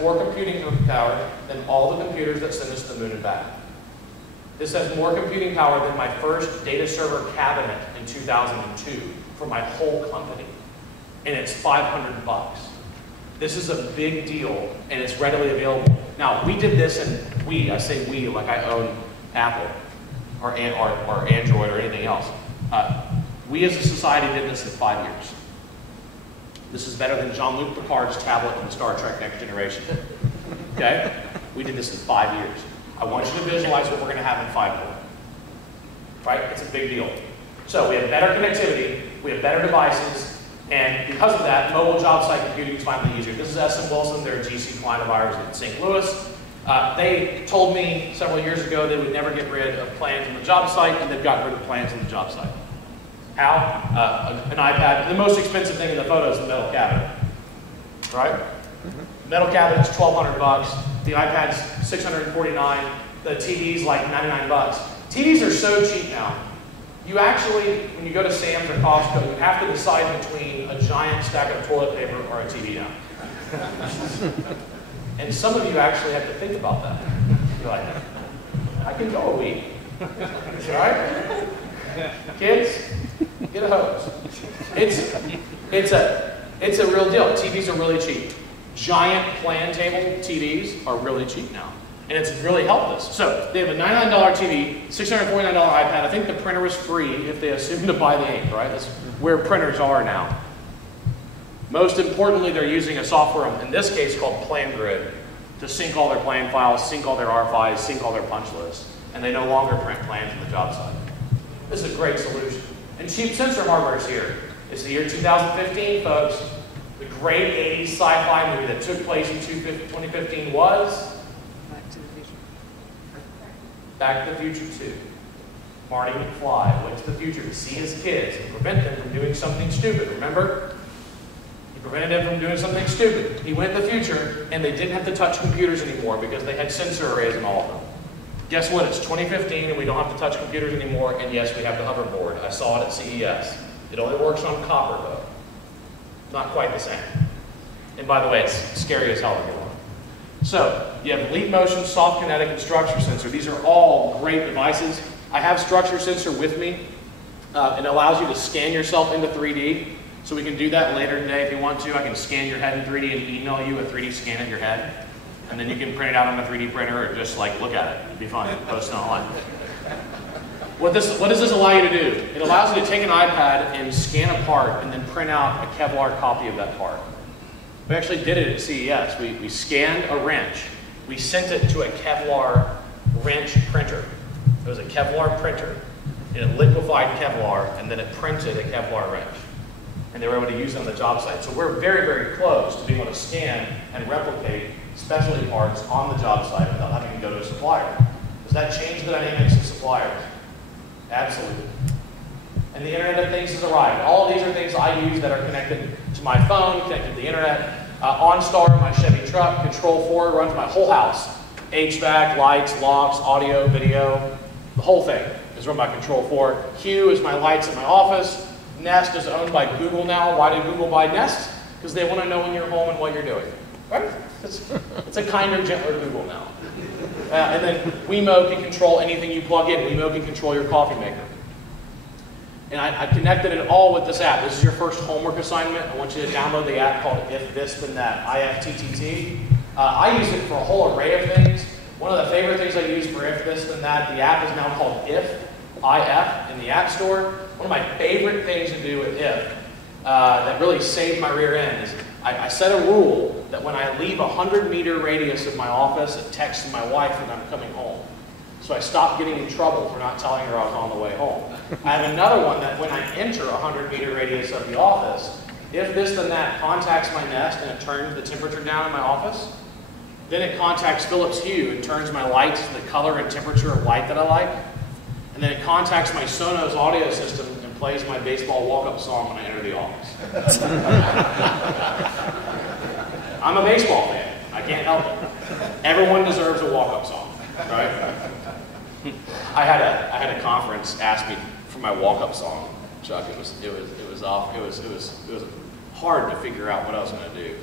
more computing power than all the computers that send us to the moon and back. This has more computing power than my first data server cabinet in 2002 for my whole company. And it's $500. This is a big deal, and it's readily available. Now, we did this, and I say we, like I own Apple or Android or anything else. We as a society did this in 5 years. This is better than Jean-Luc Picard's tablet in Star Trek Next Generation. Okay? We did this in 5 years. I want you to visualize what we're going to have in 5 more. Right? It's a big deal. So we have better connectivity, we have better devices, and because of that, mobile job site computing is finally easier. This is S.M. Wilson, they're a GC client of ours in St. Louis. They told me several years ago they would never get rid of plans on the job site, and they've gotten rid of plans on the job site. How? An iPad. The most expensive thing in the photo is the metal cabinet. Right? Metal cabinet's $1,200. The iPad's $649. The TV's like $99. TVs are so cheap now. You actually, when you go to Sam's or Costco, you have to decide between a giant stack of toilet paper or a TV now. And some of you actually have to think about that. You're like, I can go a week. Right? Kids, get a hose. It's a real deal. TVs are really cheap. Giant plan table TVs are really cheap now. And it's really helped us. So they have a $99 TV, $649 iPad. I think the printer was free if they assume to buy the ink, right? That's where printers are now. Most importantly, they're using a software, in this case called PlanGrid, to sync all their plan files, sync all their RFIs, sync all their punch lists. And they no longer print plans on the job site. This is a great solution. And cheap sensor hardware is here. It's the year 2015, folks. The great 80s sci-fi movie that took place in 2015 was Back to the Future 2. Marty McFly went to the future to see his kids and prevent them from doing something stupid. Remember? He prevented them from doing something stupid. He went in the future, and they didn't have to touch computers anymore because they had sensor arrays in all of them. Guess what? It's 2015, and we don't have to touch computers anymore, and yes, we have the hoverboard. I saw it at CES. It only works on copper, though. Not quite the same. And by the way, it's scary as hell to get one. So, you have leap motion, soft kinetic, and structure sensor. These are all great devices. I have structure sensor with me. It allows you to scan yourself into 3D. So we can do that later today if you want to. I can scan your head in 3D and email you a 3D scan of your head. And then you can print it out on a 3D printer or just like look at it. It'd be fun. Post it online. What does this allow you to do? It allows you to take an iPad and scan a part and then print out a Kevlar copy of that part. We actually did it at CES. We scanned a wrench. We sent it to a Kevlar wrench printer. It was a Kevlar printer, and it liquefied Kevlar, and then it printed a Kevlar wrench. And they were able to use it on the job site. So we're very, very close to being able to scan and replicate specialty parts on the job site without having to go to a supplier. Does that change the dynamics of suppliers? Absolutely. And the Internet of Things has arrived. All of these are things I use that are connected to my phone, connected to the Internet. OnStar, my Chevy truck, Control4 runs my whole house. HVAC, lights, locks, audio, video, the whole thing is run by Control4. Hue is my lights in my office. Nest is owned by Google now. Why did Google buy Nest? Because they want to know when you're home and what you're doing. Right? It's a kinder, gentler Google now. And then Wemo can control anything you plug in. Wemo can control your coffee maker. And I connected it all with this app. This is your first homework assignment. I want you to download the app called If This Then That, IFTTT. I use it for a whole array of things. One of the favorite things I use for If This Then That, the app is now called IF in the App Store. One of my favorite things to do with If that really saved my rear end is I set a rule that when I leave a 100-meter radius of my office, it texts my wife that I'm coming home. So I stopped getting in trouble for not telling her I was on the way home. I have another one that when I enter a 100-meter radius of the office, If This Then That contacts my Nest and it turns the temperature down in my office. Then it contacts Philips Hue and turns my lights to the color and temperature of light that I like. And then it contacts my Sonos audio system and plays my baseball walk-up song when I enter the office. I'm a baseball fan. I can't help it. Everyone deserves a walk-up song, right? I had a conference ask me for my walk-up song. Chuck, it was hard to figure out what I was going to do.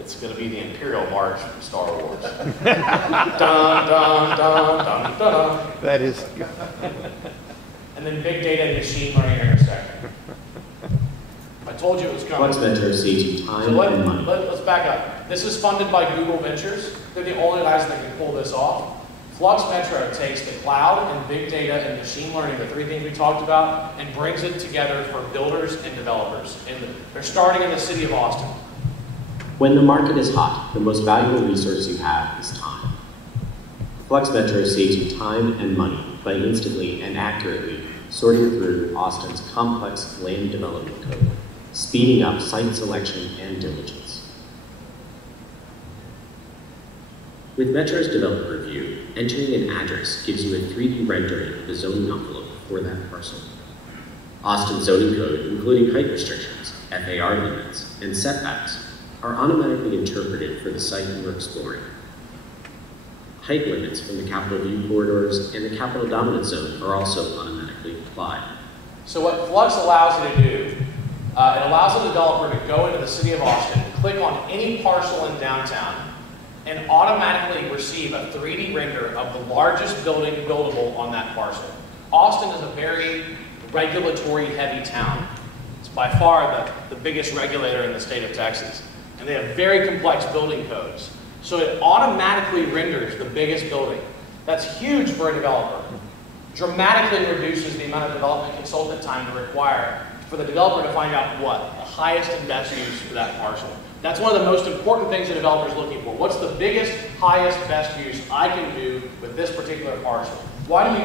It's going to be the Imperial March from Star Wars. Dun, dun, dun, dun, dun. That is good. And then big data and machine learning intersect. I told you it was coming. Flex Metro saves you time So and money. let's back up. This is funded by Google Ventures. They're the only guys that can pull this off. Flux Metro takes the cloud and big data and machine learning, the three things we talked about, and brings it together for builders and developers. And they're starting in the city of Austin. When the market is hot, the most valuable resource you have is time. Flex Metro saves you time and money by instantly and accurately sorting through Austin's complex land development code, speeding up site selection and diligence. With Metro's developer view, entering an address gives you a 3D rendering of the zoning envelope for that parcel. Austin's zoning code, including height restrictions, FAR limits, and setbacks, are automatically interpreted for the site you are exploring. Height limits from the Capital View corridors and the Capital Dominance Zone are also automatically applied. So what Flux allows you to do, it allows the developer to go into the city of Austin, click on any parcel in downtown, and automatically receive a 3D render of the largest building buildable on that parcel. Austin is a very regulatory-heavy town. It's by far the biggest regulator in the state of Texas. And they have very complex building codes. So it automatically renders the biggest building. That's huge for a developer. Dramatically reduces the amount of development consultant time to require for the developer to find out what the highest and best use for that parcel. That's one of the most important things a developer is looking for. What's the biggest, highest, best use I can do with this particular parcel? Why do you